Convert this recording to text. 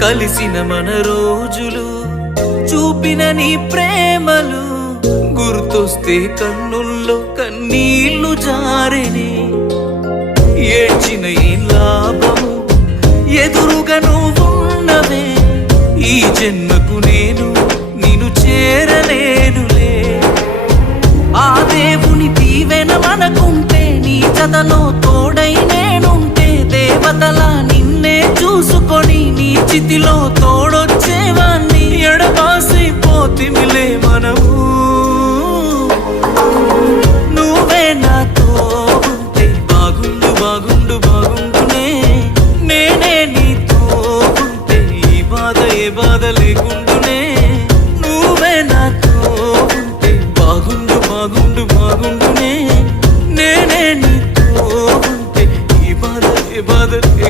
కలిసిన మన రోజులు చూపిన నీ ప్రేమలు గుర్తొస్తే కన్నుల్లో కన్నీళ్లు జారెనే. ఏడ్చిన ఈ లాభము ఎదురుగా నువ్వున్నవే, ఈ జన్మకు నేను నిన్ను చేరలేనులే. ఆ దేవుని దీవెన మనకుంటే, నీ జతలో తోడై నేనుంటే, దేవతలా నిన్నే చూసుకొని నీ చితిలో తోడొచ్చేవాణ్ణి. ఎడబాసి పోతిమిలే మనము.